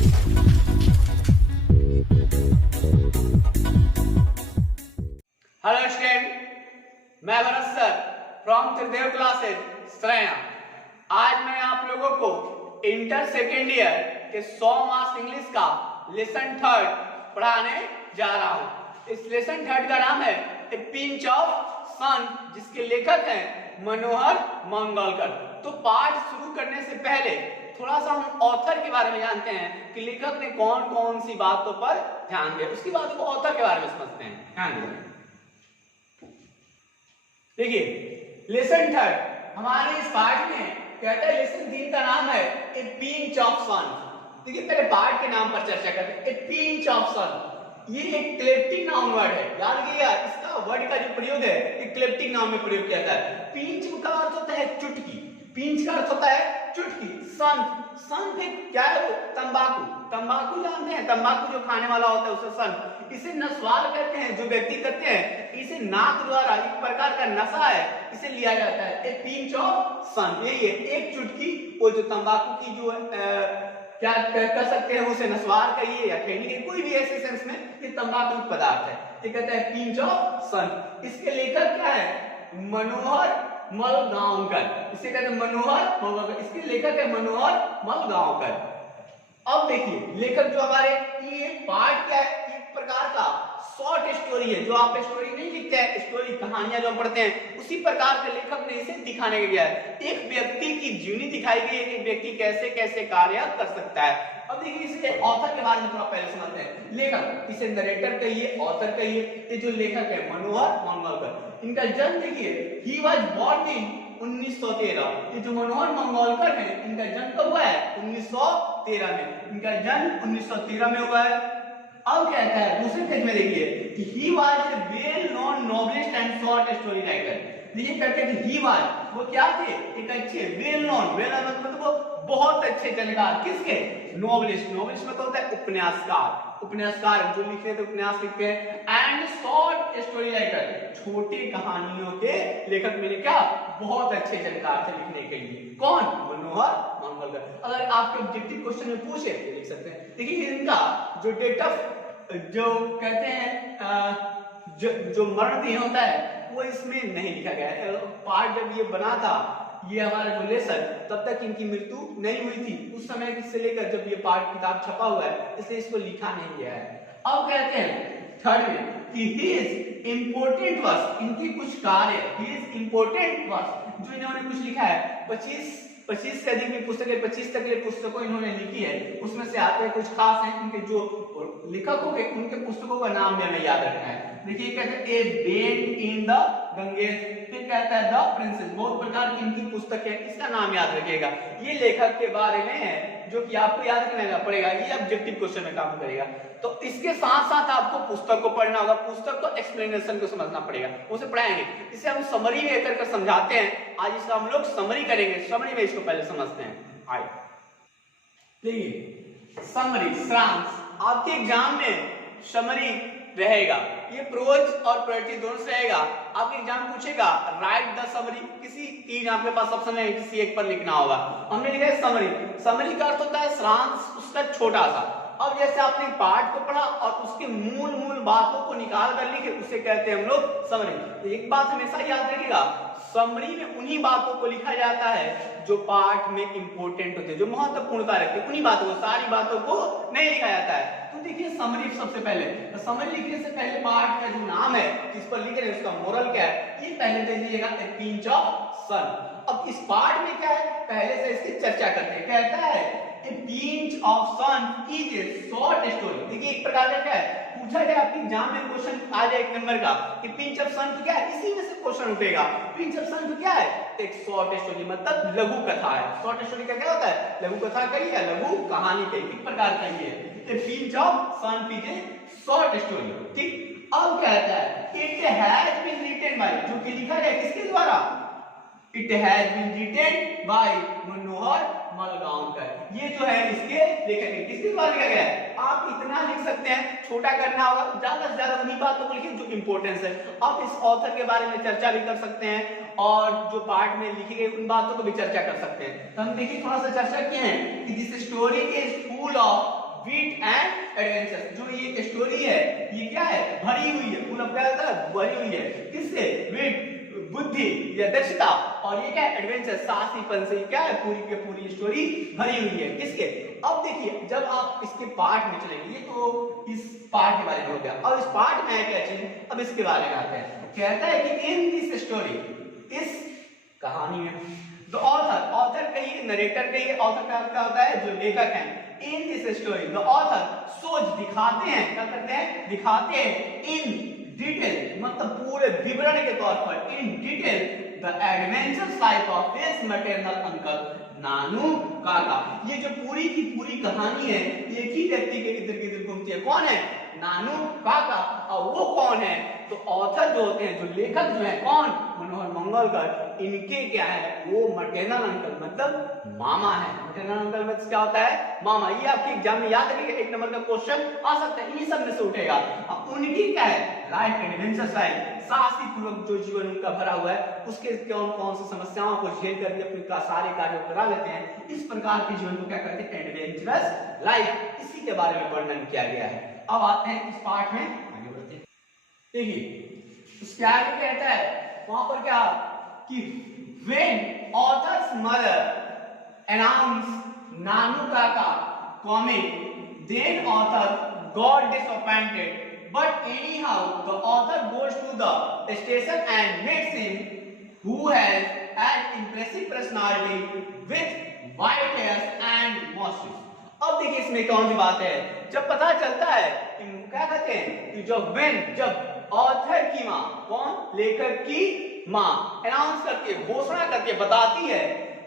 Hello student, मैं Bharat sir from Tridev classes Saraiya. आज मैं आप लोगों को इंटर सेकेंड ईयर के 100 मार्क्स इंग्लिश का लेसन 3 पढ़ाने जा रहा हूँ। इस लेसन 3 का नाम है ए पिंच ऑफ सन, जिसके लेखक हैं मनोहर मंगोलकर। तो पाठ शुरू करने से पहले थोड़ा सा हम ऑथर के बारे में जानते हैं कि लेखक ने कौन कौन सी बातों पर ध्यान दिया, उसके बाद वो ऑथर के बारे में समझते हैं। ध्यान दें, देखिए लेसन 3 हमारे इस पाठ में कहता है, लेसन 3 का नाम है ए पिंच ऑफ सन। देखिए पहले पाठ के नाम पर चर्चा करते हैं। ए पिंच ऑफ सन ये एक क्लेप्टिक नाउन वर्ड है, याद रखिएगा। इसका वर्ड का जो प्रयोग है एक क्लेप्टिक नाउन में प्रयोग किया जाता है। पिंच का अर्थ होता है चुटकी, पिंच का अर्थ होता है चुटकी। सन, सन क्या है वो? तंबाकू। तंबाकू जानते हैं, तंबाकू जो खाने वाला होता है उसे सन। इसे नस्वाल कहते हैं, जो व्यक्ति करते हैं इसे नाक द्वारा, एक प्रकार का नशा है, इसे लिया जाता है। ए पिंच ऑफ सन यही है, एक चुटकी। वो जो तंबाकू की जो क्या कर सकते हैं उसे नस्वार कहिए या खैनी कहिए, कोई भी ऐसे सेंस में ये तंबाकू पदार्थ है। ये कहता है पिंच ऑफ सन। इसके लेखक क्या है? मनोहर मलगांवकर। इसे कहते हैं मनोहर मंगोलकर। इसके लेखक है मनोहर मलगांवकर। अब देखिए लेखक जो हमारे, ये पाठ क्या है? एक प्रकार का शॉर्ट स्टोरी है। जो आप स्टोरी नहीं लिखते हैं, स्टोरी कहानियां जो पढ़ते हैं, उसी प्रकार के लेखक ने इसे दिखाने गया है। एक व्यक्ति की जीवनी दिखाई गई है कि व्यक्ति कैसे कैसे कार्य कर सकता है। अब देखिए इसे ऑथर के बारे में थोड़ा पहले समझते हैं। लेखक, इसे नरेटर कहिए, ऑथर कहिए। ये जो लेखक है मनोहर मंगोलकर, इनका जन्म देखिए, ही वाज बोर्न इन 1913। ये जो मनोहर मंगोलकर है, इनका जन्म कब हुआ है? 1913 में। इनका जन्म 1913 में हुआ है। अब कहता है दूसरे पेज में देखिए, he was a well known novelist and short story writer. ये कहते हैं कि ही वाज, वो क्या थे? एक अच्छे वेल नोन, वेल नोन मतलब वो बहुत अच्छे जानकार। किसके? नॉवेलिस्ट। नॉवेलिस्ट मतलब होता है उपन्यासकार। उपन्यासकार जो लिखते थे, उपन्यास लिखते हैं। एंड शॉर्ट स्टोरी राइटर, छोटे कहानियों के लेखक मेरे क्या? बहुत अच्छे जानकार थे लिखने के लिए। कौन? मनोहर मंगोलकर। अगर आपके ऑब्जेक्टिव क्वेश्चन में पूछे तो लिख सकते हैं। देखिए इनका जो डेट ऑफ, जो कहते हैं जो मरण दिन होता है, वो इसमें नहीं लिखा गया है। पार्ट जब ये बना था, ये हमारा जो लेसन, तब तक इनकी मृत्यु नहीं हुई थी। उस समय से लेकर जब ये पाठ किताब छपा हुआ है, इसलिए इसको लिखा नहीं गया है। अब कहते हैं थर्ड में कि हिज इंपोर्टेंट वर्क, इनकी कुछ कार्य, हिज इंपोर्टेंट वर्क, जो इन्होंने कुछ लिखा है, 25 से अधिक पुस्तकें, 25 तक के पुस्तकों इन्होंने लिखी है। उसमें से आते हैं कुछ खास हैं इनके जो लेखक हो गए, उनके पुस्तकों का नाम भी हमें याद रखना है। देखिए कहते हैं ए बेंड इन द गंगेश, फिर कहता है द प्रिंसेस। बहुत प्रकार की इनकी पुस्तक है, इसका नाम याद रखिएगा। ये लेखक के बारे में है जो कि आपको याद रखना पड़ेगा, ये ऑब्जेक्टिव क्वेश्चन में काम करेगा। तो इसके साथ साथ आपको पुस्तक को पढ़ना होगा, पुस्तक को एक्सप्लेनेशन को समझना पड़ेगा, उसे पढ़ाएंगे। इसे हम समरी में कर समझाते हैं। आज इसका हम लोग समरी करेंगे। समरी में इसको पहले समझते हैं। आइए देखिए समरी, सारांश। आपके एग्जाम में समरी रहेगा, ये प्रोज और पोएट्री दोनों से रहेगा। आपके एग्जाम पूछेगा राइट द समरी, किसी तीन आपके पास ऑप्शन है, किसी एक पर लिखना होगा। हमने लिखा है समरी। समरी का अर्थ होता है सारांश, उसका छोटा सा। अब जैसे आपने पाठ को पढ़ा और उसके मूल बातों को निकाल कर लिखे, उसे कहते हैं हम लोग समरी। तो एक बात हमेशा याद रखिएगा, समरी में उन्हीं बातों को लिखा जाता है जो पाठ में इंपॉर्टेंट होते हैं, जो महत्वपूर्णता रखते हैं, उन्हीं बातों को, सारी बातों को नहीं लिखा जाता है। तो देखिए समरी सबसे पहले, तो समरी लिखने से पहले पाठ का जो नाम है जिस पर लिख रहे हैं उसका मोरल क्या है, ये पहले दे दीजिएगा, ए पिंच ऑफ सन। अब इस पाठ में क्या है, पहले से इसकी चर्चा करते हैं। कहता है a pinch of sun is a short story. देखिए एक प्रकार का क्या है, पूछा जाए आपके एग्जाम में क्वेश्चन आ जाए 1 नंबर का कि पिंच ऑफ सन तो क्या है, इसी में से क्वेश्चन उठेगा। पिंच ऑफ सन तो क्या है? एक शॉर्ट स्टोरी, मतलब लघु कथा है। शॉर्ट स्टोरी का क्या होता है? लघु कथा कही या लघु कहानी कही, एक प्रकार का ये है। A pinch of sun is a short story. ठीक, अब कहता है it has been written by, जो कि लिखा है किसके द्वारा? It has been written by Manohar Malgonkar. ये जो है इसके लेखक है, किसके द्वारा लिखा गया है? आप इतना लिख सकते हैं, छोटा करना होगा, ज्यादा से ज्यादा उन्हीं बातों को लिखिए जो इंपॉर्टेंस है। आप इस ऑथर के बारे में चर्चा भी कर सकते हैं और जो पार्ट में लिखी गई उन बातों को भी चर्चा कर सकते हैं। तो हम देखिए थोड़ा सा चर्चा किए हैं कि this story is full of wit and adventure. जो ये स्टोरी है ये क्या है, भरी हुई है, पूरा क्या होता है, भरी हुई है किससे, विट, बुद्धि या दक्षता, और ये क्या है, एडवेंचर, साहसीपन से क्या है, पूरी की पूरी स्टोरी भरी हुई है किसके। अब देखिए जब आप इसके पार्ट में चलेंगे, ये तो इस पार्ट के बारे में हो गया, अब इस पार्ट में है क्या चीज, अब इसके बारे में आते हैं। कहता है कि इन दिस स्टोरी, इस कहानी में, द ऑथर, ऑथर कहिए, नरेटर कहिए, ऑथर का होता है जो लेखक है। In this story the author सोच, दिखाते हैं, क्या करते हैं, दिखाते हैं, इन डिटेल मतलब पूरे विवरण के तौर पर, in detail the adventurous life of his maternal uncle Nanu Kaka. ये जो पूरी की पूरी कहानी है एक ही व्यक्ति के इधर गिर्द घूमती है, कौन है, नानू काका। और वो कौन है, तो ऑथर जो होते हैं, जो लेखक जो है, कौन, मनोहर मंगोलकर, इनके क्या है, वो मैटरनल अंकल मतलब मामा है। मैटरनल अंकल मतलब क्या होता है, मामा। ये आपके एग्जाम में याद रखिएगा, एक नंबर का क्वेश्चन आ सकता है, इन्हीं सब में से उठेगा। अब उनकी क्या है, लाइफ एडवेंचर्स लाइफ, साहसी पूर्वक जो जीवन उनका भरा हुआ है, उसके कौन कौन सी समस्याओं को झेल कर अपने सारे कार्य करा लेते हैं, इस प्रकार के जीवन को क्या कहते हैं, एडवेंचरस लाइफ। इसी के बारे में वर्णन किया गया है। अब आते हैं इस पार्ट में, आगे बढ़ते हैं। देखिए उसके आगे कहता है वहां पर क्या, कि when author's mother announced नानू काका coming, then author got disappointed. But anyhow, the author goes to the station and meets him, who has an impressive personality with white hairs and mustache. अब देखिए इसमें कौन सी बात है, जब पता चलता है कि क्या कहते हैं, कि जब ऑथर की माँ, कौन, लेखक की माँ अनाउंस करती है, घोषणा करती है, बताती है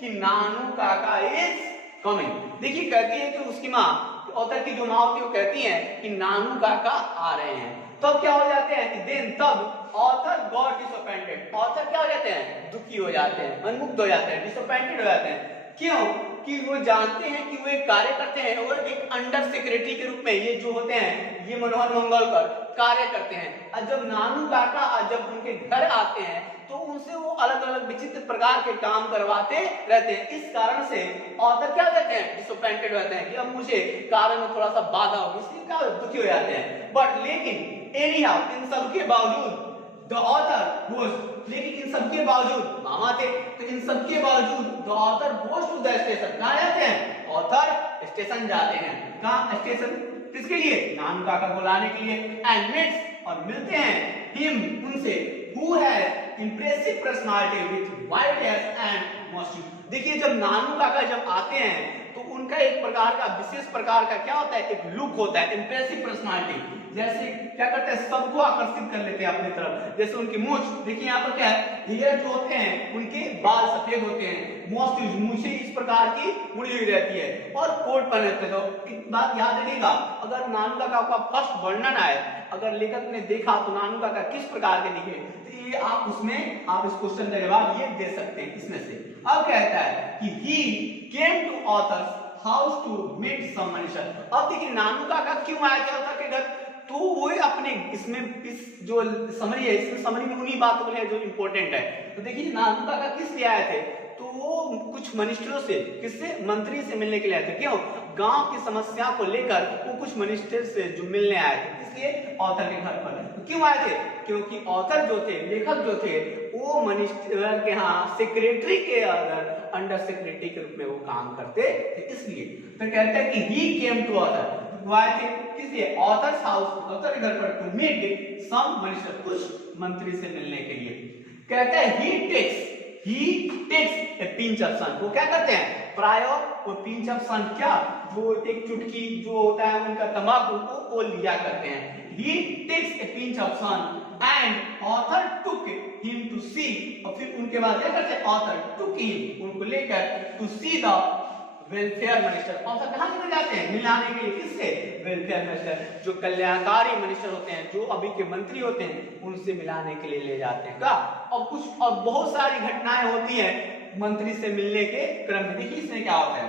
कि नानू काका इज कमिंग। देखिए कहती है कि उसकी माँ, ऑथर की जो माँ होती है वो कहती है कि नानू काका आ रहे हैं। तब तो क्या हो जाते हैं कि देन, तब ऑथर गॉट डिसअपॉइंटेड, ऑथर क्या हो जाते हैं, दुखी हो जाते हैं, मनमुग्ध हो जाते हैं, डिसअपॉइंटेड हो जाते हैं। क्यों, कि वो जानते हैं कि वो एक कार्य करते हैं और एक अंडर सेक्रेटरी के रूप में ये जो होते हैं, ये मनोहर मंगोलकर कार्य करते हैं। और जब नानू काका जब उनके घर आते हैं तो उनसे वो अलग अलग विचित्र प्रकार के काम करवाते रहते हैं। इस कारण से ऑथर क्या कहते हैं, डिसअपॉइंटेड होते हैं कि अब मुझे कार्य में थोड़ा सा बाधा होगी, इसलिए क्या दुखी हो जाते हैं। बट लेकिन एनीहाउ, इन सब के बावजूद द ऑथर गोस, लेकिन इन सब के बावजूद, मामा थे तो इन सब के बावजूद the author goes to the station, कहाँ जाते हैं, ऑथर स्टेशन जाते हैं। कहाँ स्टेशन, किसके लिए, नानू काका को लाने के लिए। एंड मीट्स, और मिलते हैं, हिम, उनसे, who has impressive personality with white hairs and moustache. देखिए जब नानू काका जब आते हैं तो उनका एक प्रकार का विशेष प्रकार का क्या होता है, एक लुक होता है, इंप्रेसिव पर्सनालिटी। जैसे क्या करते हैं, सबको आकर्षित कर लेते हैं अपनी तरफ। जैसे उनकी मूंछ, देखिए यहाँ पर क्या है, हेयर जो होते हैं उनके बाल सफेद होते हैं, मस्टैच, मूछें इस प्रकार की मुड़ी हुई रहती है, और कोट पहने रहते हैं। तो एक बात याद रखिएगा, अगर नानू काका का फर्स्ट वर्णन आए, अगर लेखक ने देखा तो नानू काका किस प्रकार के दिखे, तो ये आप उसमें आप इस क्वेश्चन का जवाब ये दे सकते हैं इसमें से। अब कहता है कि he came to author's house to meet some manager। अब देखिए नानू काका क्यों आए थे ऑथर के घर, तो वो अपने इसमें इस जो समरी है, इसमें समरी में उन्हीं बातों है जो इंपॉर्टेंट है। तो देखिए नानू काका किस लिए आए थे, तो वो कुछ मिनिस्टरों से, किससे, मंत्री से मिलने के लिए आए थे। क्यों, गांव की समस्या को लेकर वो कुछ मिनिस्टर से जो मिलने आए थे, इसलिए ऑथर के घर पर। क्यों आए थे, क्योंकि ऑथर जो थे, लेखक जो थे, वो मिनिस्टर के यहाँ सेक्रेटरी के अंडर सेक्रेटरी के रूप में वो काम करते थे, इसलिए। तो कहते हैं कि ही केम टू ऑथर, वो आए थे किसलिए, ऑथर्स हाउस, ऑथर के घर पर, टू मीट सम मिनिस्टर, कुछ मंत्री से मिलने के लिए। कहता है he takes a pinch of salt, वो क्या करते हैं, प्राय वो पिंच ऑफ सन, क्या, जो एक चुटकी जो होता है उनका तंबाकू को वो लिया करते हैं। he takes a pinch of salt and author took him to see, और फिर उनके बाद क्या करते हैं, author took him, उनको लेकर to see the welfare minister. Author कहाँ के लिए जाते हैं, मिलाने के लिए, किससे, वेलफेयर मिनिस्टर, जो कल्याणकारी मिनिस्टर होते हैं, जो अभी के मंत्री होते हैं, उनसे मिलाने के लिए ले जाते हैं। का और कुछ और बहुत सारी घटनाएं होती हैं मंत्री से मिलने के क्रम में। देखिए इसमें क्या होता है,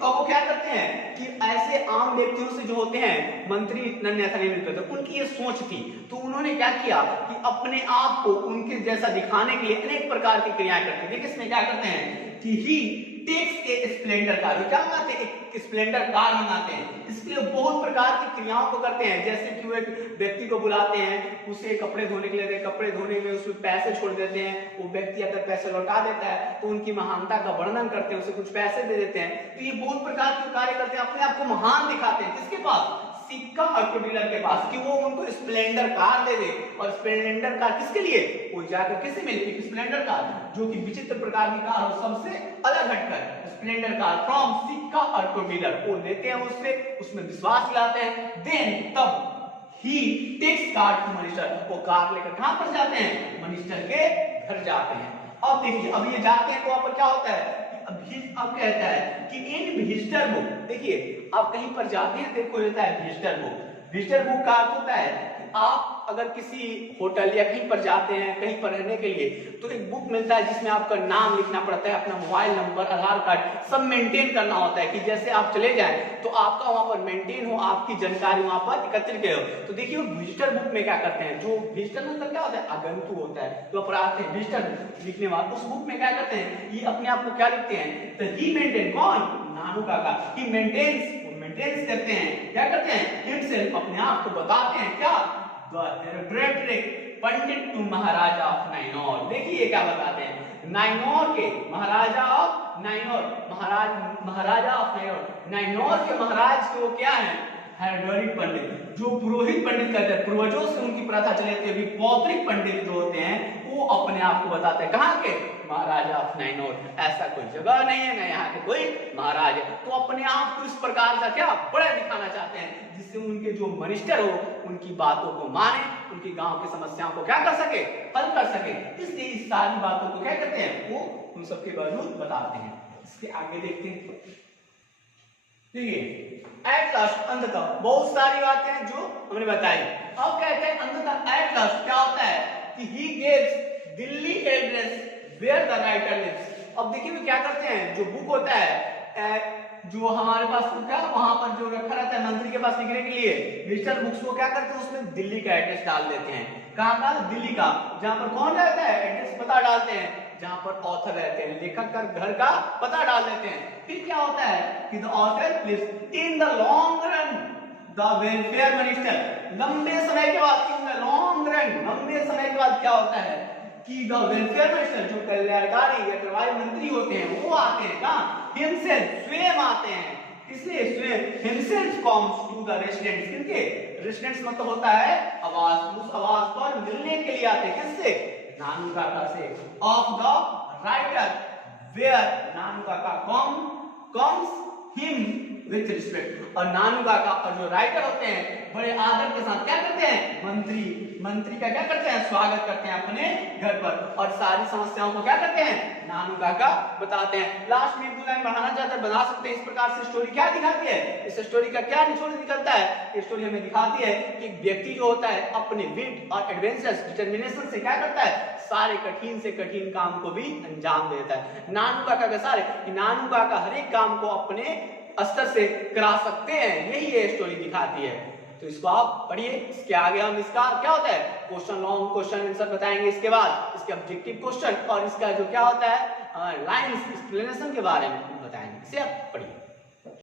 और वो क्या करते हैं कि ऐसे आम व्यक्तियों से जो होते हैं मंत्री इतना ऐसा नहीं मिलते थे, उनकी ये सोच थी, तो उन्होंने क्या किया कि अपने आप को उनके जैसा दिखाने के लिए अनेक प्रकार की क्रियाएं करते हैं। देखिए इसमें क्या करते हैं कि ही टेक्स ए स्प्लेंडर कार, क्या मंगाते हैं, एक स्प्लेंडर कार मंगाते हैं। इसके लिए बहुत प्रकार की क्रियाओं को करते हैं, जैसे कि वो एक व्यक्ति को बुलाते हैं, उसे कपड़े धोने के लिए, कपड़े धोने में उसमें पैसे छोड़ देते हैं, वो व्यक्ति अगर पैसे लौटा देता है तो उनकी महानता का वर्णन करते हैं, उसे कुछ पैसे दे देते हैं। तो ये बहुत प्रकार के कार्य करते हैं, अपने आप को महान दिखाते हैं। किसके पास, सिक्का ऑटो डीलर के पास, कि वो उनको स्प्लेंडर कार दे दे। और स्प्लेंडर कार किसके लिए, वो जाकर किससे मिले, एक स्प्लेंडर कार जो कि विचित्र प्रकार की कार हो, सबसे अलग हटकर स्प्लेंडर कार फ्रॉम सिक्का ऑटो डीलर, वो लेते हैं उससे, उसमें विश्वास दिलाते हैं। देन तब ही टेक्स कार टू मिनिस्टर, वो कार लेकर कहां पर जाते हैं, मिनिस्टर के घर जाते हैं। अब देखिए, अब ये जाते हैं तो वहां पर क्या होता है, अब कहता है कि इन विजिटर बुक, देखिए आप कहीं पर जाते हैं तो कोई होता है विजिटर बुक। विजिटर बुक का अर्थ होता है कि आप अगर किसी होटल या कहीं पर जाते हैं कहीं पर रहने के लिए, तो एक बुक मिलता है जिसमें आपका नाम लिखना पड़ता है, अपना मोबाइल नंबर, आधार कार्ड सब मेंटेन करना होता है, कि जैसे आप चले जाएं तो आपका वहां पर मेंटेन हो, आपकी जानकारी वहां पर एकत्रित हो। तो देखिए विजिटर बुक में क्या करते हैं, जो विजिटर मतलब क्या होता है, आगंतुक होता है, तो पर आते हैं विजिटर बुक लिखने वाले, उस बुक में क्या करते हैं, ये अपने आप को क्या लिखते हैं, तो ही मेंटेन, कौन, नानू काका, ही मेंटेन्स करते हैं, क्या करते हैं, हिमसेल्फ, अपने आप को बताते हैं, क्या, पंडित टू महाराजा ऑफ नाइनौर। देखिए क्या बताते हैं, नाइनौर के महाराजा ऑफ नाइनौर, महाराजा ऑफ नाइनौर, नाइनौर के महाराज के वो क्या है, हेरोडिक पंडित, जो पुरोहित पंडित कहते हैं, पूर्वजों से उनकी प्रथा चली थी, अभी पौत्रिक पंडित जो होते हैं वो अपने आप को बताते हैं, कहाँ के, महाराजा ऑफ नाइनौर। ऐसा कोई जगह नहीं है, ना यहाँ के कोई महाराज है, तो अपने आप को इस प्रकार का क्या बड़ा दिखाना चाहते हैं, जिससे उनके जो मिनिस्टर हो उनकी बातों को माने, उनकी गांव की समस्याओं को क्या कर सके, हल कर सके। इसलिए इस सारी बातों को क्या करते हैं, वो उन सबके बावजूद बताते हैं। इसके आगे देखते हैं, देखिए एट लास्ट, अंततः, बहुत सारी बातें हैं जो हमने बताई। अब कहते हैं अंततः, एट लास्ट क्या होता है कि he gives Delhi address where the writer lives. अब देखिए वो क्या करते हैं, जो बुक होता है जो हमारे पास क्या वहां पर जो रखा रहता है मंत्री के पास लिखने के लिए, विजिटर बुक्स को क्या करते हैं, उसमें दिल्ली का एड्रेस डाल देते हैं। कहाँ का, दिल्ली का, जहाँ पर कौन रहता है, एड्रेस पता डालते हैं, जहां पर ऑथर रहते हैं, लेखक का घर का पता डाल देते हैं। फिर क्या होता है कि the author lives in the long run the welfare minister, लंबे समय के बाद, इन द लॉन्ग रन, लंबे समय के बाद क्या होता है कि द वेलफेयर मिनिस्टर, जो कल्याणकारी या कार्रवाई मंत्री होते हैं, वो आते हैं कहाँ, हिमसेल्फ, स्वयं आते हैं। इसलिए स्वयं himself comes to the residents, किनके, रेसिडेंट्स मतलब होता है आवास, उस आवास पर मिलने के लिए आते हैं, किससे, नानू काका से, ऑफ द राइटर वेयर नानू काका कम्स हिम विथ रिस्पेक्ट। और नानू काका और जो राइटर होते हैं बड़े आदर के साथ क्या करते हैं, मंत्री का क्या करते हैं, स्वागत करते हैं अपने घर पर, और सारी समस्याओं को क्या करते हैं, नानू काका बताते हैं। लास्ट में एक दो लाइन बढ़ाना चाहते हैं, बता सकते हैं। इस प्रकार से स्टोरी क्या दिखाती है, इस स्टोरी का क्या निचोड़ निकलता है, स्टोरी हमें दिखाती है कि व्यक्ति जो होता है अपने विट और एडवेंचरस डिटरमिनेशन से क्या करता है, सारे कठिन से कठिन काम को भी अंजाम देता है। नानू काका का सारे, नानू काका हर एक काम को अपने स्तर से करा सकते हैं, यही ये स्टोरी दिखाती है। तो इसको आप पढ़िए, इसके आगे हम इसका क्या होता है, क्वेश्चन लॉन्ग क्वेश्चन आंसर बताएंगे, इसके बाद इसके ऑब्जेक्टिव क्वेश्चन और इसका जो क्या होता है लाइंस एक्सप्लेनेशन के बारे में बताएंगे। इसे आप पढ़िए।